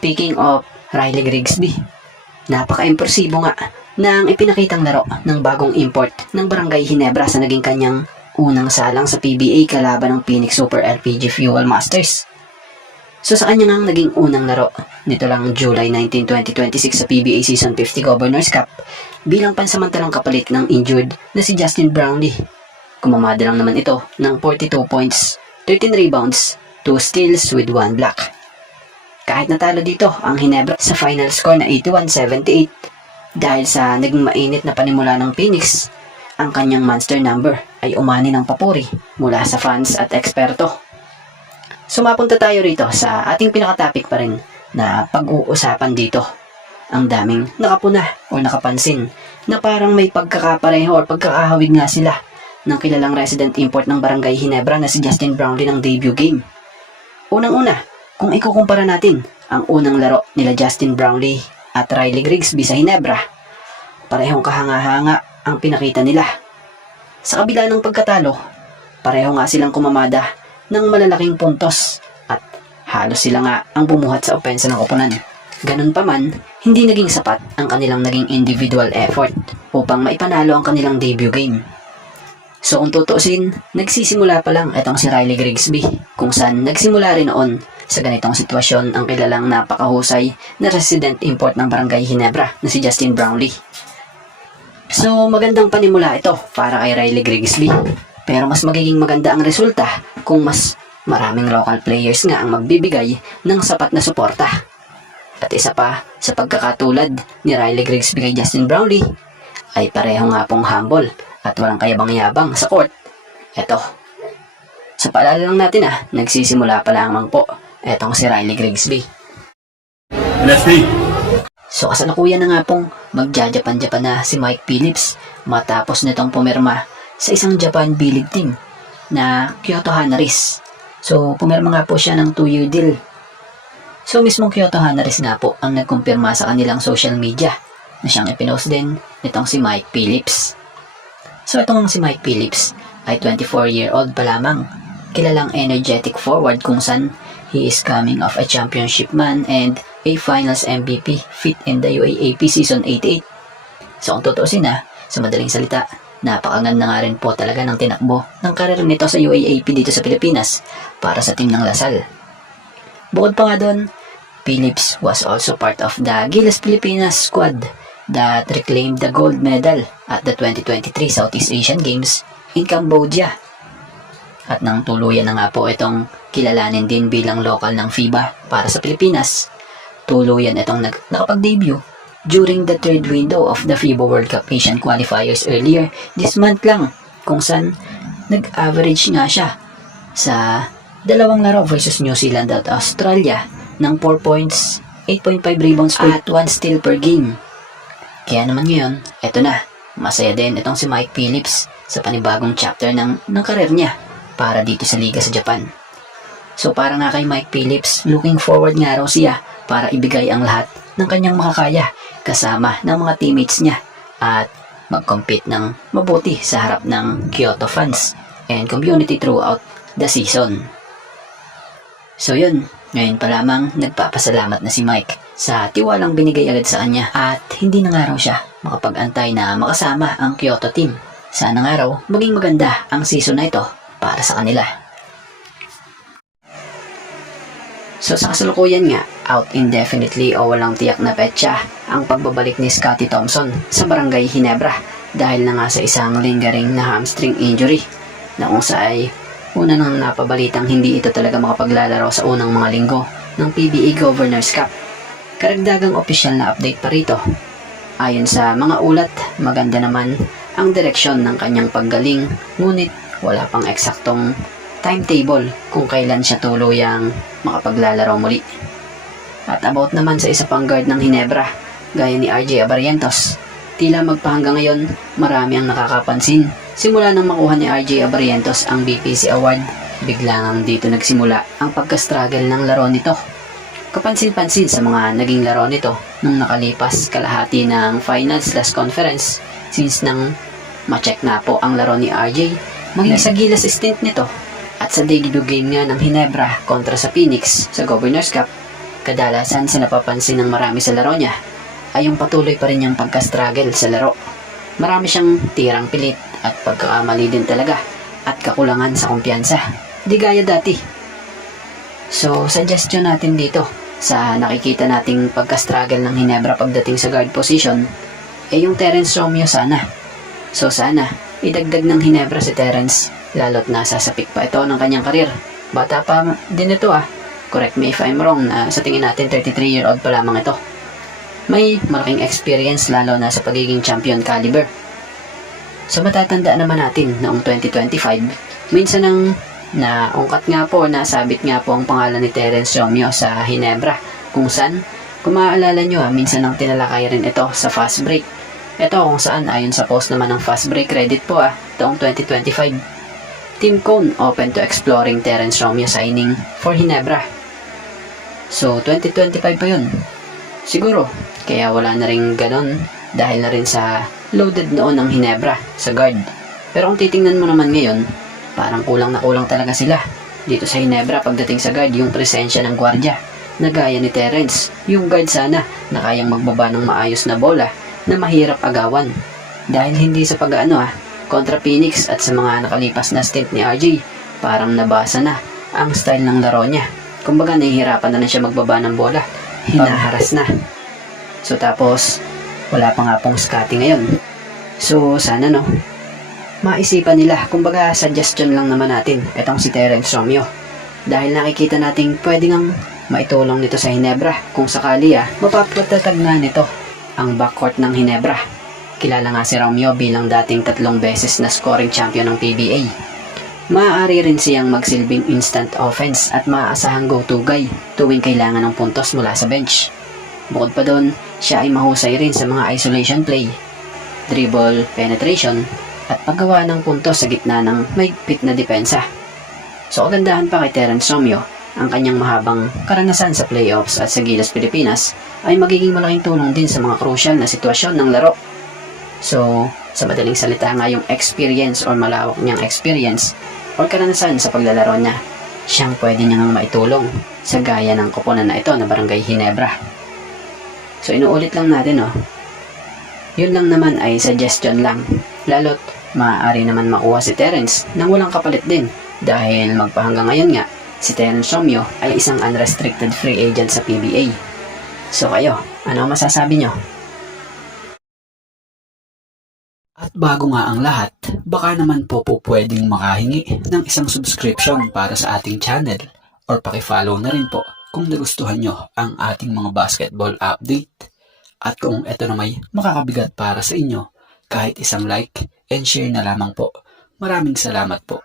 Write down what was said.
speaking of Riley Grigsby, napaka-impresibo nga ng ipinakitang laro ng bagong import ng Barangay Ginebra sa naging kanyang unang salang sa PBA kalaban ng Phoenix Super LPG Fuel Masters. So sa kanya ngang naging unang laro nito lang July 19, 2026 sa PBA Season 50 Governors Cup bilang pansamantalang kapalit ng injured na si Justin Brownlee. Kumamada lang naman ito ng 42 points, 13 rebounds, 2 steals with 1 block. Kahit natalo dito ang Ginebra sa final score na 81-78 dahil sa naging mainit na panimula ng Phoenix, ang kanyang monster number ay umani ng papuri mula sa fans at eksperto. So mapunta tayo rito sa ating pinaka-topic pa rin na pag-uusapan dito. Ang daming nakapuna o nakapansin na parang may pagkakapareho o pagkakahawig nga sila ng kilalang resident import ng Barangay Ginebra na si Justin Brownlee ng debut game. Unang-una, kung ikukumpara natin ang unang laro nila Justin Brownlee at Riley Grigsby sa Ginebra, parehong kahanga-hanga ang pinakita nila. Sa kabila ng pagkatalo, pareho nga silang kumamada ng malalaking puntos at halos sila nga ang bumuhat sa opensa ng koponan. Ganun pa man, hindi naging sapat ang kanilang naging individual effort upang maipanalo ang kanilang debut game. So kung tutuusin, nagsisimula pa lang itong si Riley Grigsby kung saan nagsimula rin noon sa ganitong sitwasyon ang kilalang napakahusay na resident import ng Barangay Ginebra na si Justin Brownlee. So magandang panimula ito para kay Riley Grigsby. Pero mas magiging maganda ang resulta kung mas maraming local players nga ang magbibigay ng sapat na suporta. At isa pa, sa pagkakatulad ni Riley Grigsby kay Justin Brownlee, ay pareho nga pong humble at walang kayabang-yabang sa court. Eto. Sa paalala lang natin nagsisimula pa lamang po etong si Riley Grigsby. So kasalukuyan na nga pong magja-Japan na si Mike Phillips matapos nitong pumirma sa isang Japan B-League team na Kyoto Hanaris. So, pumirma nga po siya ng 2-year deal. So, mismong Kyoto Hanaris nga po ang nagkumpirma sa kanilang social media na siyang ipinost din nitong si Mike Phillips. So, itong si Mike Phillips ay 24-year-old pa lamang. Kilalang energetic forward kung saan he is coming off a championship man and a finals MVP fit in the UAAP Season 88. So, kung tutuusin sa madaling salita, napakaganda nga rin po talaga ng tinakbo ng karir nito sa UAAP dito sa Pilipinas para sa team ng Lasal. Bukod pa nga doon, Phillips was also part of the Gilas Pilipinas squad that reclaimed the gold medal at the 2023 Southeast Asian Games in Cambodia. At nang tuluyan na nga po itong kilalanin din bilang lokal ng FIBA para sa Pilipinas, tuluyan itong nakapag-debut during the third window of the FIBA World Cup Asian Qualifiers earlier this month lang, kung saan nag-average nga siya sa dalawang laro versus New Zealand at Australia ng 4 points, 8.5 rebounds at 1 steal per game. Kaya naman ngayon, eto na, masaya din itong si Mike Phillips sa panibagong chapter ng karir niya para dito sa liga sa Japan. So para nga kay Mike Phillips, looking forward nga raw siya para ibigay ang lahat ng kanyang makakaya kasama ng mga teammates niya at mag-compete ng mabuti sa harap ng Kyoto fans and community throughout the season. So yun, ngayon pa lamang nagpapasalamat na si Mike sa tiwalang binigay agad sa kanya at hindi na nga raw siya makapag-antay na makasama ang Kyoto team. Sana nga raw maging maganda ang season na ito para sa kanila. So sa kasalukuyan nga, out indefinitely o walang tiyak na petsa ang pagbabalik ni Scottie Thompson sa Barangay Ginebra dahil na nga sa isang lingering na hamstring injury na kung saan una nang napabalitang hindi ito talaga makapaglalaro sa unang mga linggo ng PBA Governors Cup. Karagdagang opisyal na update pa rito. Ayon sa mga ulat, maganda naman ang direksyon ng kanyang paggaling, ngunit wala pang eksaktong timetable kung kailan siya tuluyang makapaglalaro muli. At about naman sa isa pang guard ng Ginebra, gaya ni RJ Abarrientos, tila magpahanggang ngayon marami ang nakakapansin. Simula nang makuha ni RJ Abarrientos ang BPC Award, biglang dito nagsimula ang pagka-struggle ng laro nito. Kapansin-pansin sa mga naging laro nito nung nakalipas kalahati ng finals/conference since nang ma-check na po ang laro ni RJ, maging sa Gilas stint nito at sa debut game nga ng Ginebra kontra sa Phoenix sa Governors Cup, kadalasan sa napapansin ng marami sa laro niya ay yung patuloy pa rin niyang pagka-struggle sa laro. Marami siyang tirang pilit at pagkakamali din talaga at kakulangan sa kumpiyansa. Di gaya dati. So, suggestion natin dito sa nakikita nating pagka-struggle ng Ginebra pagdating sa guard position ay yung Terence Romeo sana. So, sana idagdag ng Ginebra si Terence lalo't nasasapik pa ito ng kanyang karir. Bata pa din ito Correct me if I'm wrong na sa tingin natin 33-year-old pa lamang ito. May malaking experience lalo na sa pagiging champion caliber. So matatanda naman natin noong 2025, minsan nang naungkat nga po, nasabit nga po ang pangalan ni Terence Romeo sa Ginebra, kung saan, kung maaalala nyo minsan nang tinalakay rin ito sa fast break. Ito kung saan ayon sa post naman ng fast break Reddit po taong 2025. Team Cone open to exploring Terence Romeo signing for Ginebra. So 2025 pa yun. Siguro, kaya wala na rin ganon dahil na rin sa loaded noon ng Ginebra sa guard. Pero kung titingnan mo naman ngayon, parang kulang na kulang talaga sila. Dito sa Ginebra pagdating sa guard, yung presensya ng gwardya na gaya ni Terence, yung guard sana na kayang magbaba ng maayos na bola na mahirap agawan. Dahil hindi sa kontra Phoenix at sa mga nakalipas na stint ni RJ, parang nabasa na ang style ng laro niya. Kumbaga nahihirapan na siya magbaba ng bola, hinaharas na. So tapos, wala pa nga pong scouting ngayon. So sana maisipan nila. Kumbaga suggestion lang naman natin itong si Terence Romeo. Dahil nakikita natin pwede ngang maitulong nito sa Ginebra kung sakali mapapatatag na nito ang backcourt ng Ginebra. Kilala nga si Romeo bilang dating 3 beses na scoring champion ng PBA. Maaari rin siyang magsilbing instant offense at maaasahang go-to guy tuwing kailangan ng puntos mula sa bench. Bukod pa doon, siya ay mahusay rin sa mga isolation play, dribble penetration, at paggawa ng puntos sa gitna ng mahigpit na depensa. So kagandahan pa kay Terence Romeo, ang kanyang mahabang karanasan sa playoffs at sa Gilas Pilipinas ay magiging malaking tulong din sa mga crucial na sitwasyon ng laro. So, sa madaling salita nga yung experience or malawak niyang experience or karanasan sa paglalaro niya, siyang pwede niyang maitulong sa gaya ng koponan na ito na Barangay Ginebra. So inuulit lang natin yun lang naman ay suggestion lang, lalo't maaari naman makuha si Terence nang walang kapalit din dahil magpahanggang ngayon nga si Terence Romeo ay isang unrestricted free agent sa PBA. So kayo, ano masasabi nyo? At bago nga ang lahat, baka naman po pwedeng makahingi ng isang subscription para sa ating channel or pakifollow na rin po kung nagustuhan nyo ang ating mga basketball update. At kung ito na may makakabigat para sa inyo, kahit isang like and share na lamang po. Maraming salamat po.